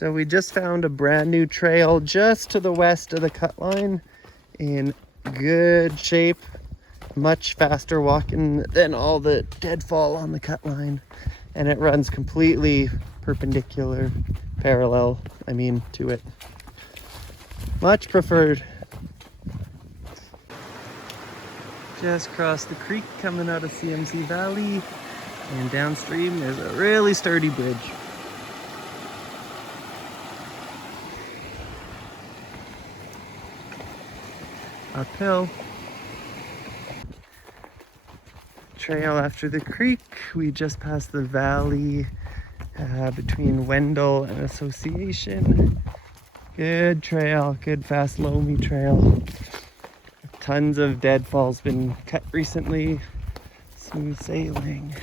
So we just found a brand new trail just to the west of the cut line in good shape. Much faster walking than all the deadfall on the cut line. And it runs completely parallel to it. Much preferred. Just crossed the creek coming out of CMC Valley. And downstream there's a really sturdy bridge. Uphill. Trail after the creek. We just passed the valley between Wendell and Association. Good trail, good fast loamy trail. Tons of deadfalls been cut recently. Smooth sailing.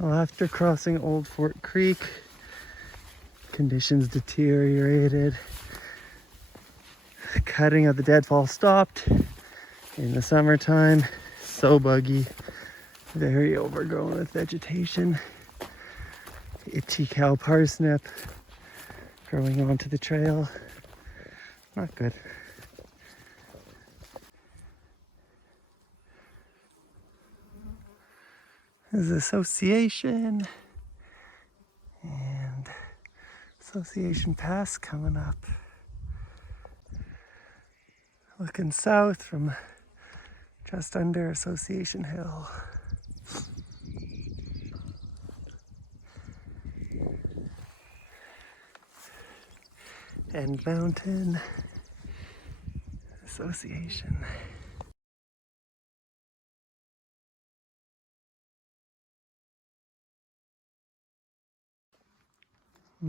Well, after crossing Old Fort Creek, conditions deteriorated. Cutting of the deadfall stopped in the summertime. So buggy, very overgrown with vegetation. Itchy cow parsnip growing onto the trail. Not good. There's Association and Association Pass coming up. Looking south from just under Association Hill. End Mountain, Association.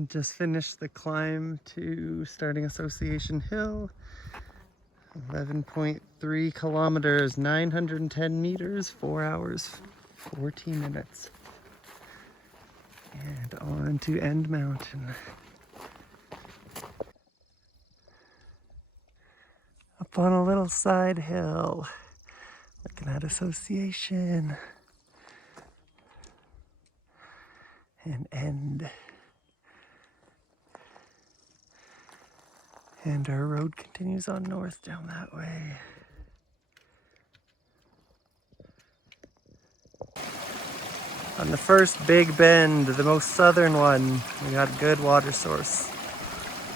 Just finished the climb to starting Association Hill. 11.3 kilometers, 910 meters, 4 hours, 14 minutes. And on to End Mountain. Up on a little side hill, looking at Association. And End. And our road continues on north down that way. On the first big bend, the most southern one, we got a good water source.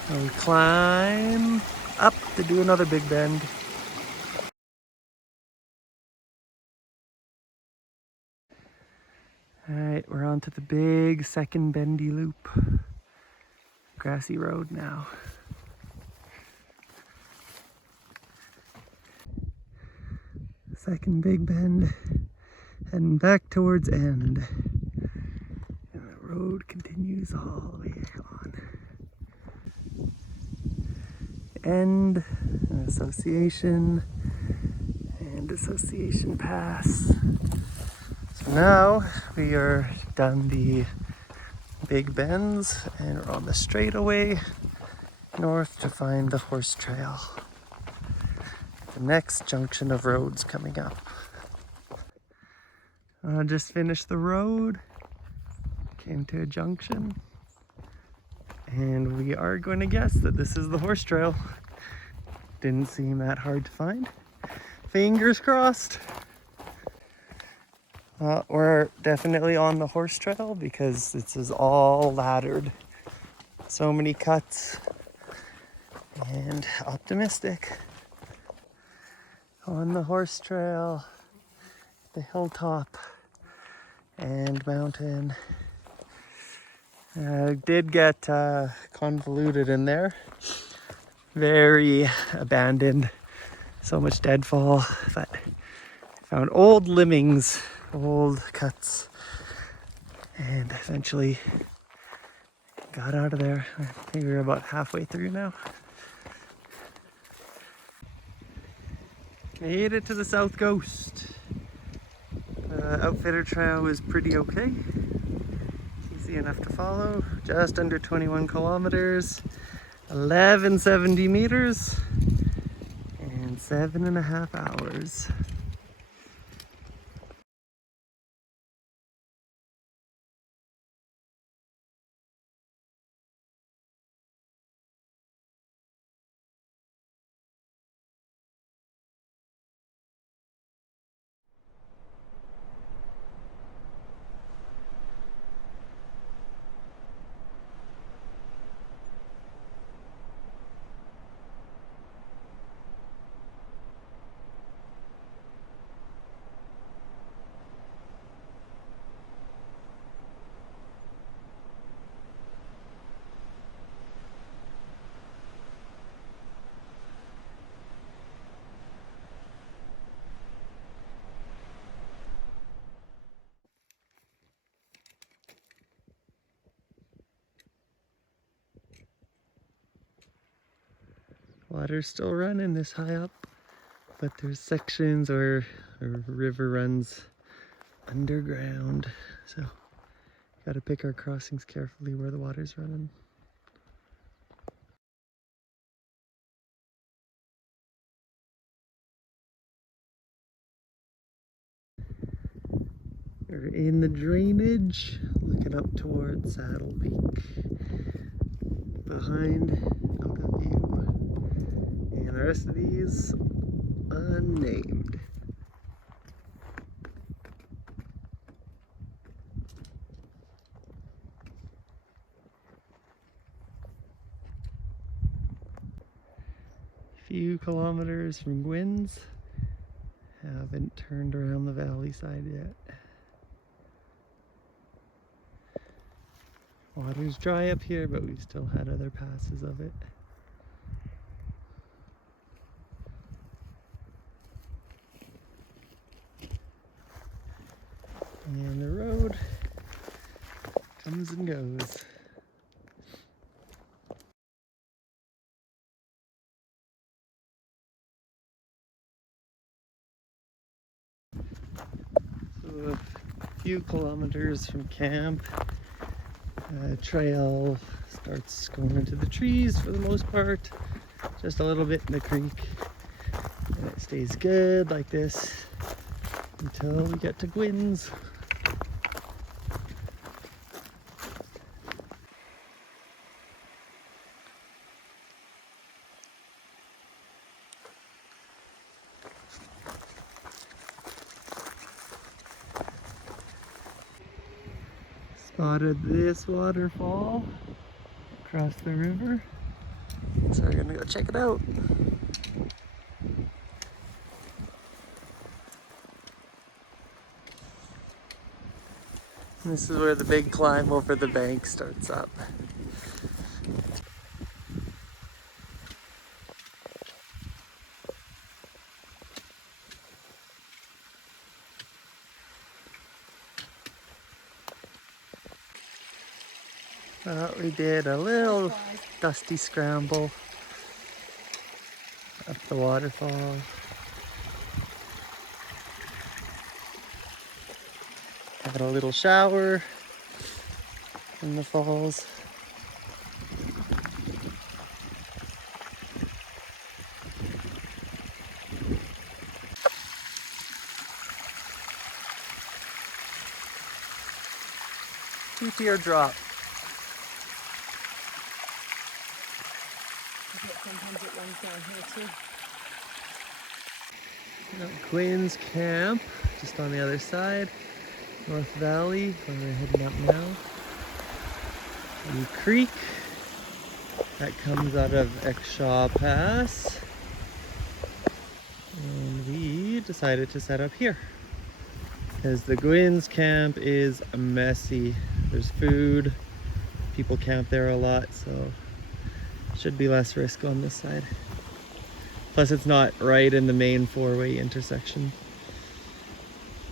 And we climb up to do another big bend. Alright, we're on to the big second bendy loop. Grassy road now. Second big bend, heading back towards End. And the road continues all the way on. End, Association, and Association Pass. So now we are done the big bends and we're on the straightaway north to find the horse trail. The next junction of roads coming up. Just finished the road, came to a junction, and we are going to guess that this is the horse trail. Didn't seem that hard to find. Fingers crossed. We're definitely on the horse trail because this is all laddered. So many cuts, and optimistic. On the horse trail, the hilltop and mountain. Did get convoluted in there. Very abandoned. So much deadfall, but found old limbings, old cuts, and eventually got out of there. I think we're about halfway through now. Made it to the south coast. Outfitter trail was pretty okay. Easy enough to follow. Just under 21 kilometers, 1170 meters, and 7.5 hours. Water's still running this high up, but there's sections where a river runs underground. So gotta pick our crossings carefully where the water's running. We're in the drainage, looking up towards Saddle Peak. Behind, Elka View. And the rest of these, unnamed. Few kilometers from Gwyn's. Haven't turned around the valley side yet. Water's dry up here, but we've still had other passes of it. And the road comes and goes. So a few kilometers from camp, trail starts going into the trees for the most part, just a little bit in the creek, and it stays good like this until we get to Gwyn's. Spotted this waterfall across the river, so we're gonna go check it out. This is where the big climb over the bank starts up. We did a little dusty scramble up the waterfall. Had a little shower in the falls. Two-tier drop. Sometimes it runs down here too. Gwyn's camp, just on the other side. North Valley, where we're heading up now. The creek that comes out of Exshaw Pass. And we decided to set up here because the Gwyn's camp is messy. There's food, people camp there a lot, so should be less risk on this side. Plus it's not right in the main four-way intersection.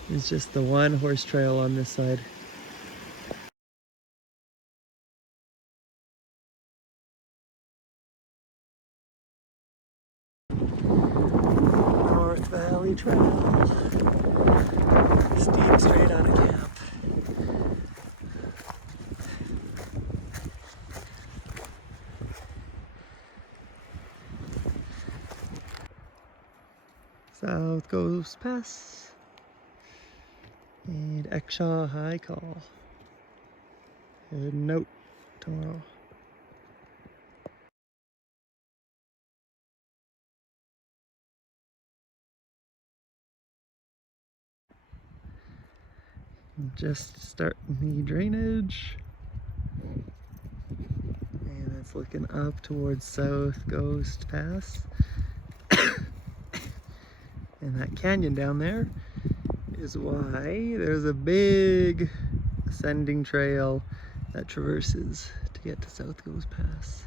There's just the one horse trail on this side. North Valley Trail. Steep straight out of camp. South Coast Pass and Exshaw High Call. Heading out tomorrow. Just starting the drainage. And it's looking up towards South Coast Pass. And that canyon down there is why there's a big ascending trail that traverses to get to South Coast Pass.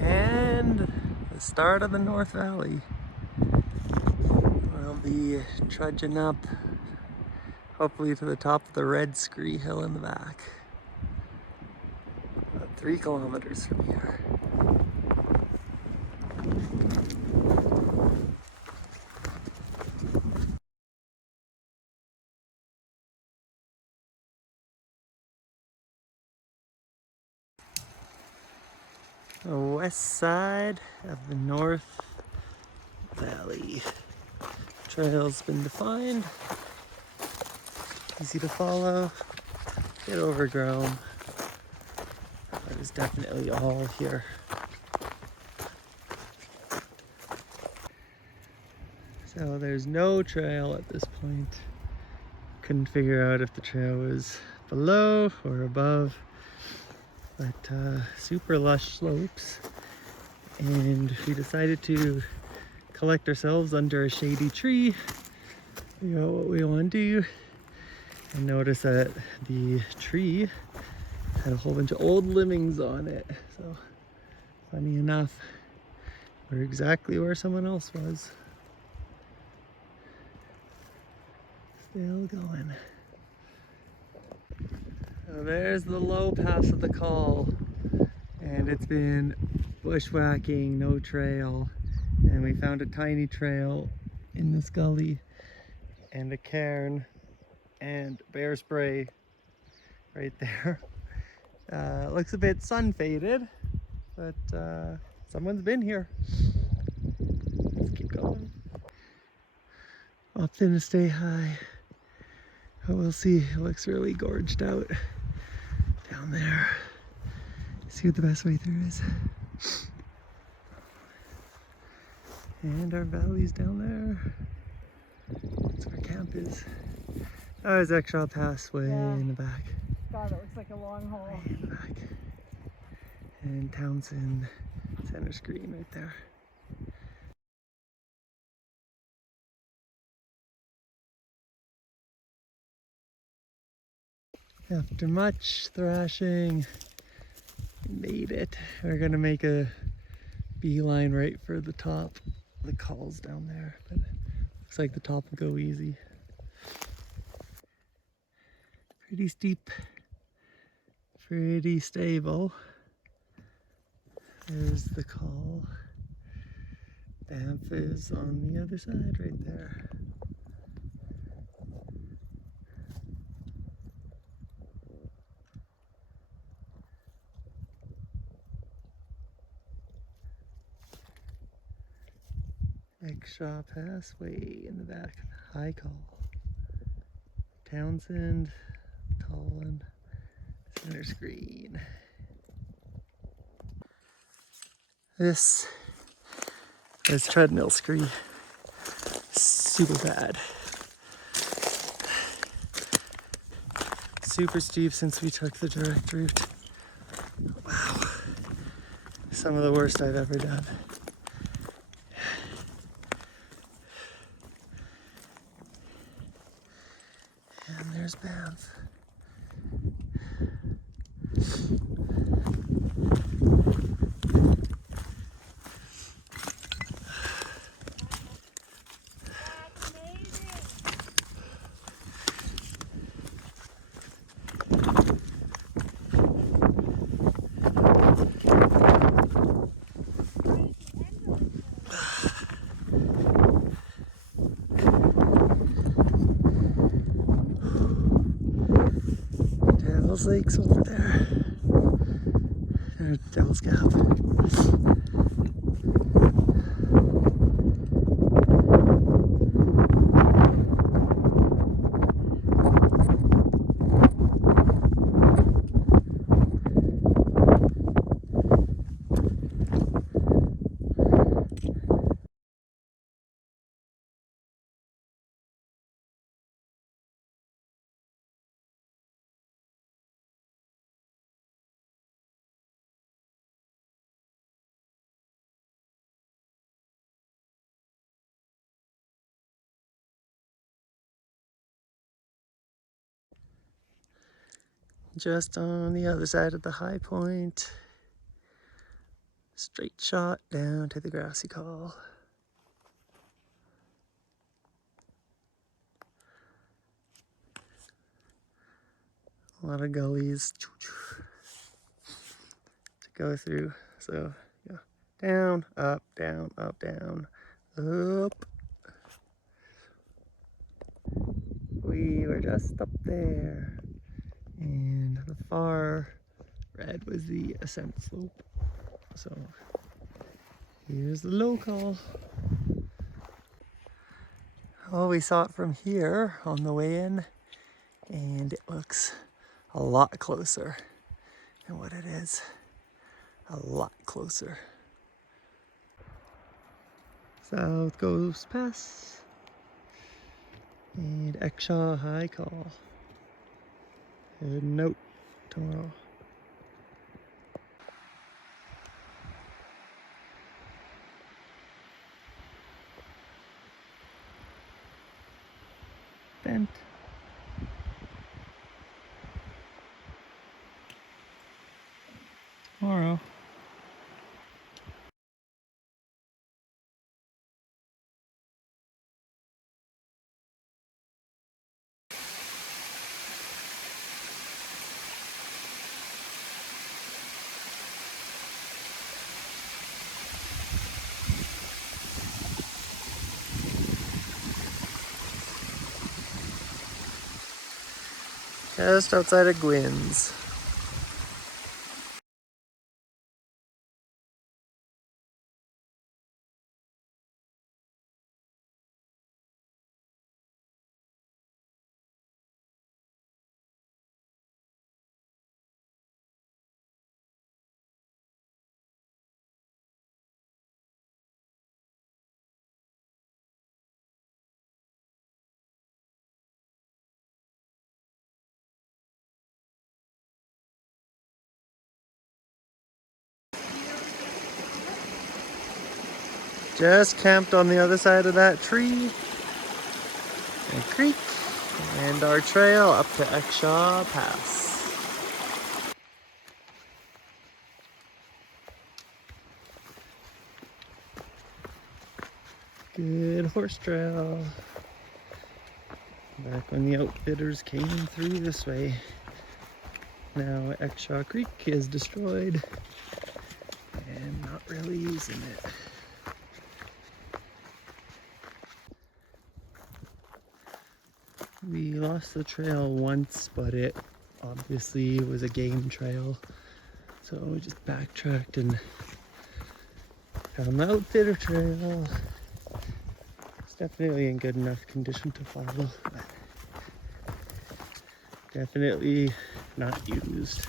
And the start of the North Valley. We'll be trudging up, hopefully to the top of the Red Scree Hill in the back. About 3 kilometers from here. The west side of the North Valley. Trail's been defined. Easy to follow. Bit overgrown. But it's definitely all here. So there's no trail at this point. Couldn't figure out if the trail was below or above. But super lush slopes. And we decided to collect ourselves under a shady tree. Figure out what we want to do. And notice that the tree had a whole bunch of old limbings on it. So funny enough, we're exactly where someone else was. Still going. So there's the low pass of the call. And it's been bushwhacking, no trail. And we found a tiny trail in this gully and a cairn and bear spray right there. Looks a bit sun faded, but someone's been here. Let's keep going. Opting to stay high. But we'll see. It looks really gorged out down there. See what the best way through is. And our valley's down there. That's where camp is. Oh, there's Exshaw Pass way in the back. God, it looks like a long haul. Way in the back. And Townsend center screen right there. After much thrashing, we made it. We're gonna make a beeline right for the top. The call's down there, but looks like the top will go easy. Pretty steep, pretty stable. There's the call. Banff is on the other side right there. Exshaw Pass way in the back. High call. Townsend, Tolland, center screen. This is treadmill scree. Super bad. Super steep since we took the direct route. Wow. Some of the worst I've ever done. And there's Banff. Devil's Lake's over there. There's Devil's Gap. Just on the other side of the high point. Straight shot down to the grassy col. A lot of gullies to go through. So yeah, down, up, down, up, down, up. We were just up there. And the far red was the ascent slope. So here's the low col. Oh, we saw it from here on the way in, and it looks a lot closer than what it is. A lot closer. South Coast Pass and Exshaw High Call. Heading out tomorrow. Bent. Tomorrow. Just outside of Gwynn's. Just camped on the other side of that tree and creek and our trail up to Exshaw Pass. Good horse trail. Back when the outfitters came through this way. Now Exshaw Creek is destroyed and not really using it. We lost the trail once, but it obviously was a game trail. So we just backtracked and found the outfitter trail. It's definitely in good enough condition to follow, but definitely not used.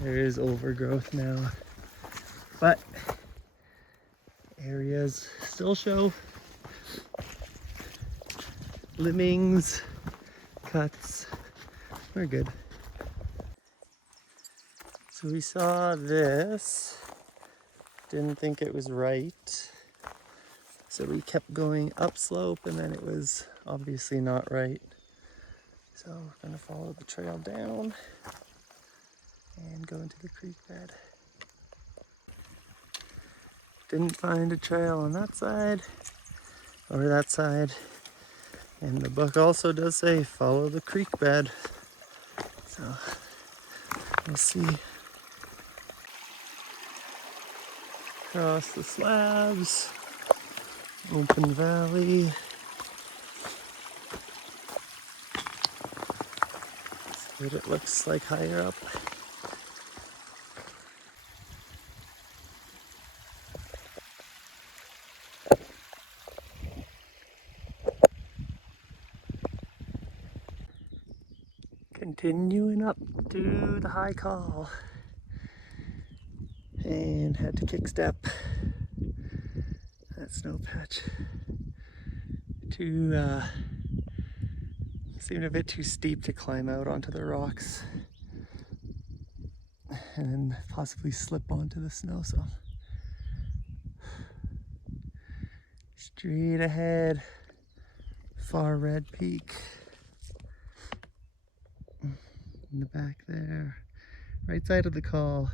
There is overgrowth now, but areas still show limbings, cuts. We're good. So we saw this, didn't think it was right, so we kept going upslope, and then it was obviously not right. So we're gonna follow the trail down and go into the creek bed. Didn't find a trail on that side or that side. And the book also does say follow the creek bed. So we'll see. Across the slabs, open valley. what it looks like higher up. Continuing up to the high call, and had to kick step that snow patch. Seemed a bit too steep to climb out onto the rocks and possibly slip onto the snow. So straight ahead, far red peak in the back there, right side of the call.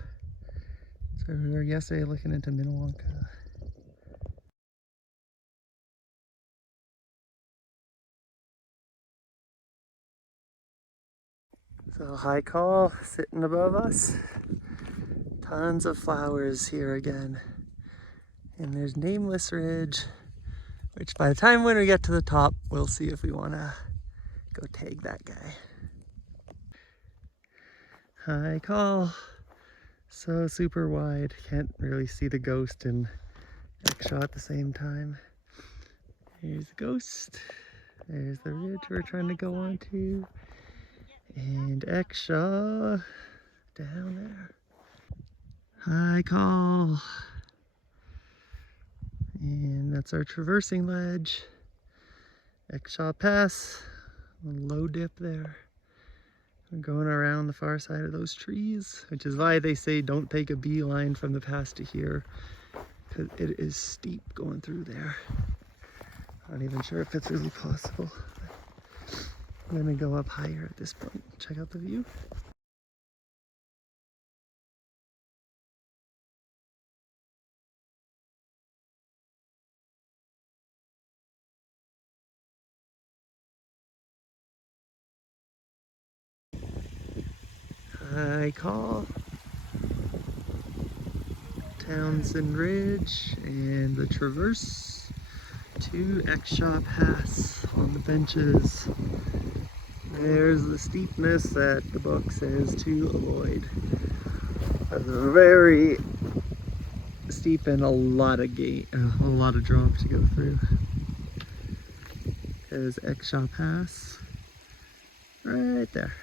So we were yesterday looking into Minnewanka. So high call sitting above us. Tons of flowers here again. And there's Nameless Ridge, which by the time when we get to the top, we'll see if we want to go tag that guy. High call. So super wide. Can't really see the ghost and Exshaw at the same time. Here's the ghost. There's the ridge we're trying to go onto. And Exshaw down there. High call. And that's our traversing ledge. Exshaw Pass. A low dip there. We're going around the far side of those trees, which is why they say don't take a beeline from the pass to here, because it is steep going through there. Not even sure if it's really possible. I'm gonna go up higher at this point. Check out the view. High call. Townsend Ridge and the traverse to Exshaw Pass on the benches. There's the steepness that the book says to avoid. That's very steep and a lot of drop to go through. There's Exshaw Pass right there.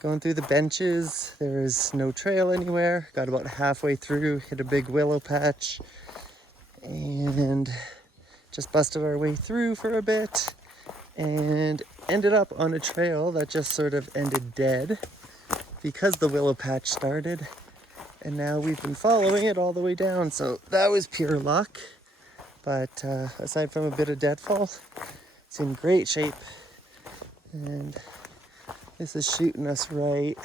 Going through the benches, there is no trail anywhere. Got about halfway through, hit a big willow patch, and just busted our way through for a bit, and ended up on a trail that just sort of ended dead because the willow patch started, and now we've been following it all the way down. So that was pure luck, but aside from a bit of deadfall, it's in great shape, and this is shooting us right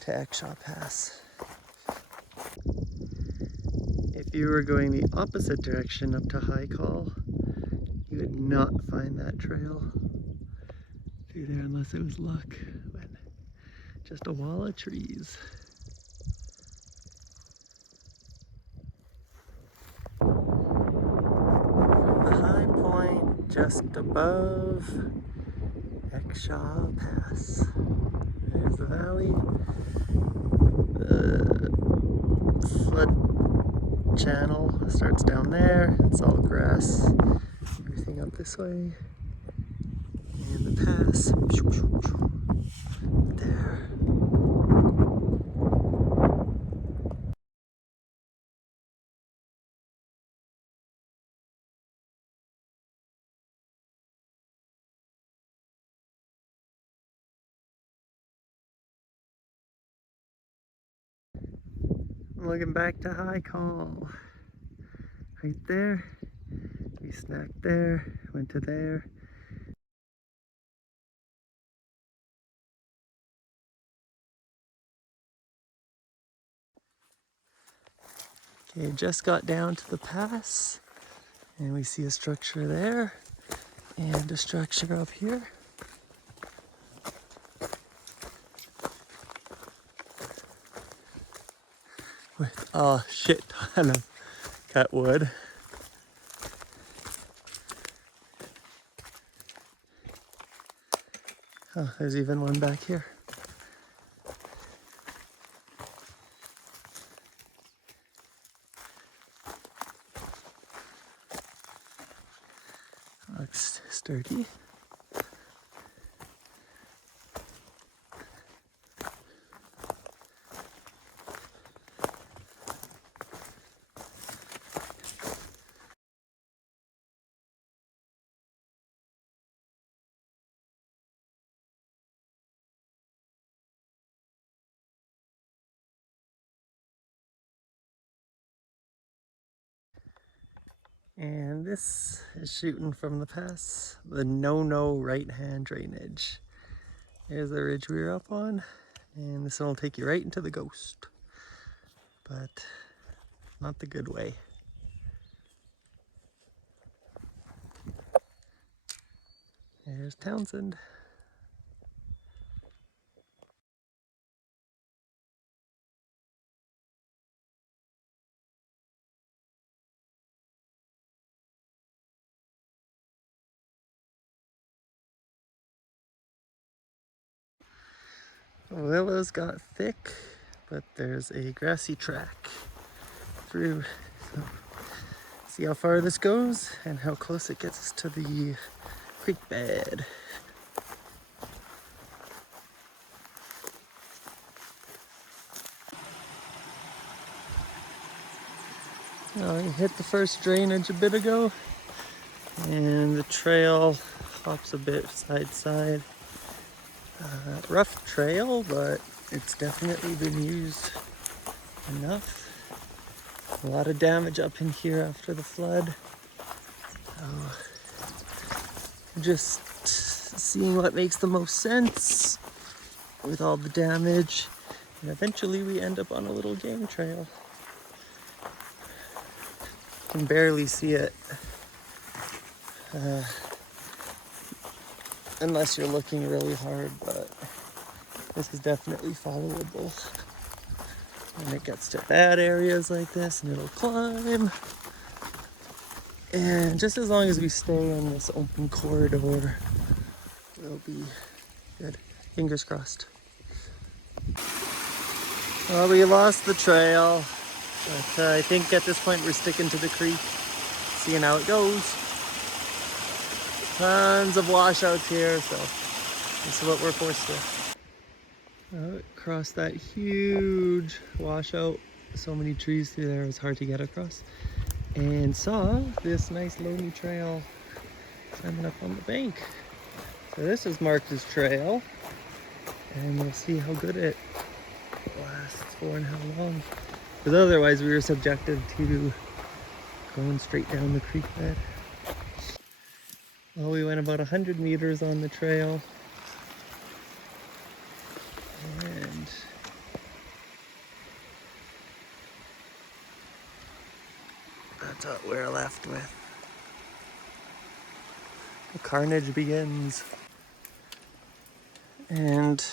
to Exshaw Pass. If you were going the opposite direction up to High Call, you would not find that trail through there unless it was luck, but just a wall of trees. From the high point just above Exshaw Pass. There's the valley. The flood channel starts down there. It's all grass. Everything up this way. And the pass. There. Looking back to High Call. Right there. We snacked there. went to there. Okay, just got down to the pass and we see a structure there and a structure up here. With a shit ton of cut wood. Oh, there's even one back here. Looks sturdy. And this is shooting from the pass, the no-no right-hand drainage. There's the ridge we were up on, and this one will take you right into the ghost, but not the good way. There's Townsend. The willows got thick, but there's a grassy track through. So see how far this goes and how close it gets to the creek bed. I hit the first drainage a bit ago, and the trail hops a bit side to side. Rough trail, but it's definitely been used enough. A lot of damage up in here after the flood. So just seeing what makes the most sense with all the damage. And eventually we end up on a little game trail. You can barely see it unless you're looking really hard, but this is definitely followable. When it gets to bad areas like this, and it'll climb. And just as long as we stay in this open corridor, we'll be good. Fingers crossed. Well, we lost the trail, but I think at this point we're sticking to the creek, seeing how it goes. Tons of washouts here, so this is what we're forced with. Across that huge washout, so many trees through there, it was hard to get across. And saw this nice lonely trail climbing up on the bank. So this is marked as trail, and we'll see how good it lasts for and how long. Because otherwise we were subjected to going straight down the creek bed. Well, we went about 100 meters on the trail. And that's what we're left with. The carnage begins. And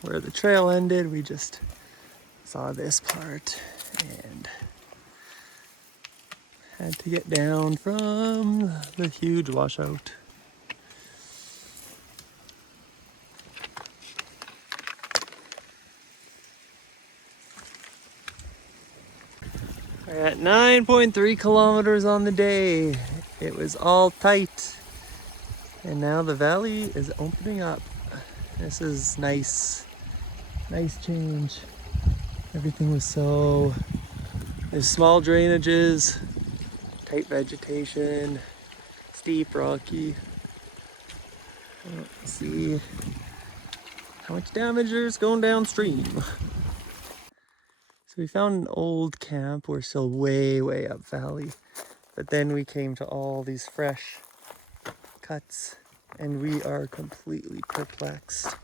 where the trail ended, we just saw this part and had to get down from the huge washout. We're at 9.3 kilometers on the day. It was all tight. And now the valley is opening up. This is nice. Nice change. Everything was so... There's small drainages, tight vegetation, steep, rocky. Let's see how much damage there's going downstream. So we found an old camp. We're still way, way up valley. But then we came to all these fresh cuts, and we are completely perplexed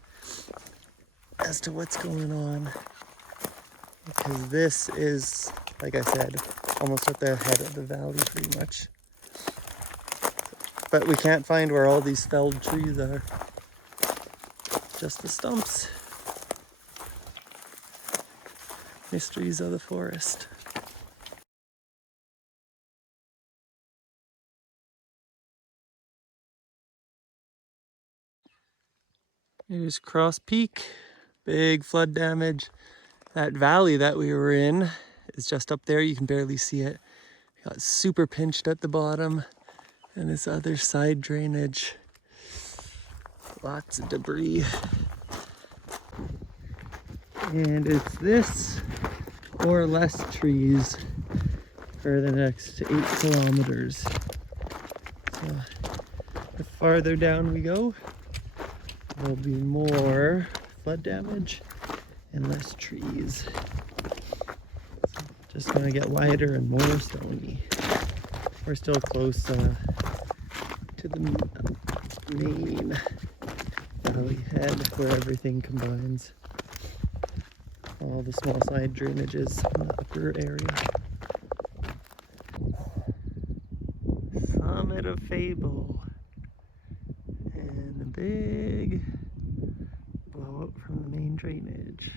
as to what's going on. Because this is, like I said, almost at the head of the valley pretty much. But we can't find where all these felled trees are. Just the stumps. Mysteries of the forest. Here's Cross Peak. Big flood damage. That valley that we were in is just up there. You can barely see it. Got super pinched at the bottom. And this other side drainage. Lots of debris. And it's this or less trees for the next 8 kilometers. So the farther down we go, there'll be more flood damage and less trees. So just gonna get wider and more stony. We're still close to the main valley head where everything combines. All the small side drainages in the upper area. Summit of Fable. And a big blowout from the main drainage.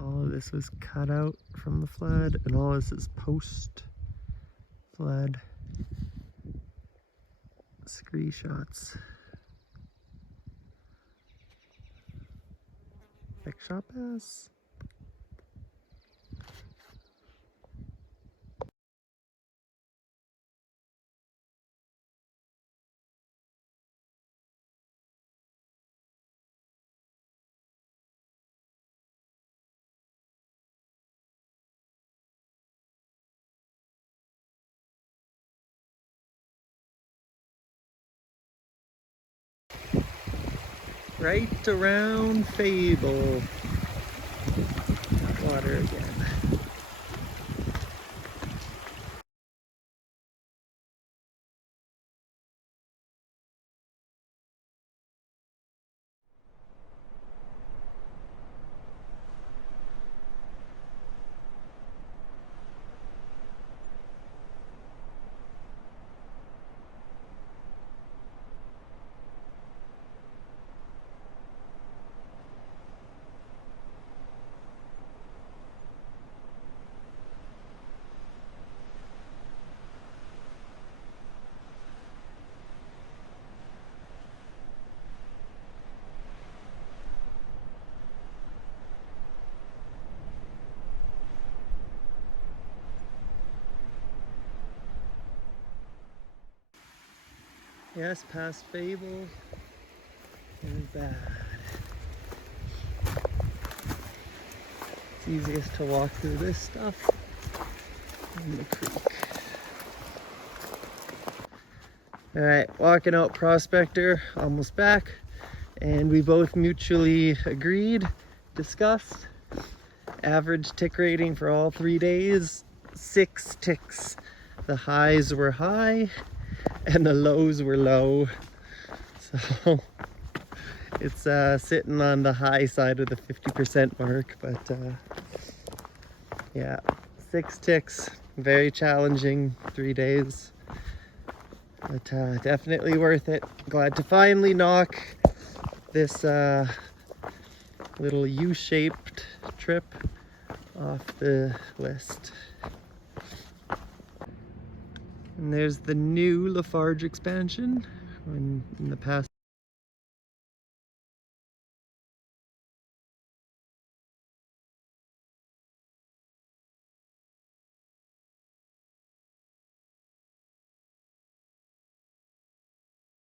All of this was cut out from the flood, and all this is post-flood screenshots. Exshaw Pass. Right around Fable. Water again. Yes, past Fable is bad. It's easiest to walk through this stuff in the creek. Alright, walking out Prospector, almost back, and we both mutually agreed, discussed, average tick rating for all 3 days, 6 ticks. The highs were high and the lows were low, so it's sitting on the high side of the 50% mark, but yeah, 6 ticks, very challenging 3 days, but definitely worth it. Glad to finally knock this little U-shaped trip off the list. And there's the new Lafarge expansion. In the past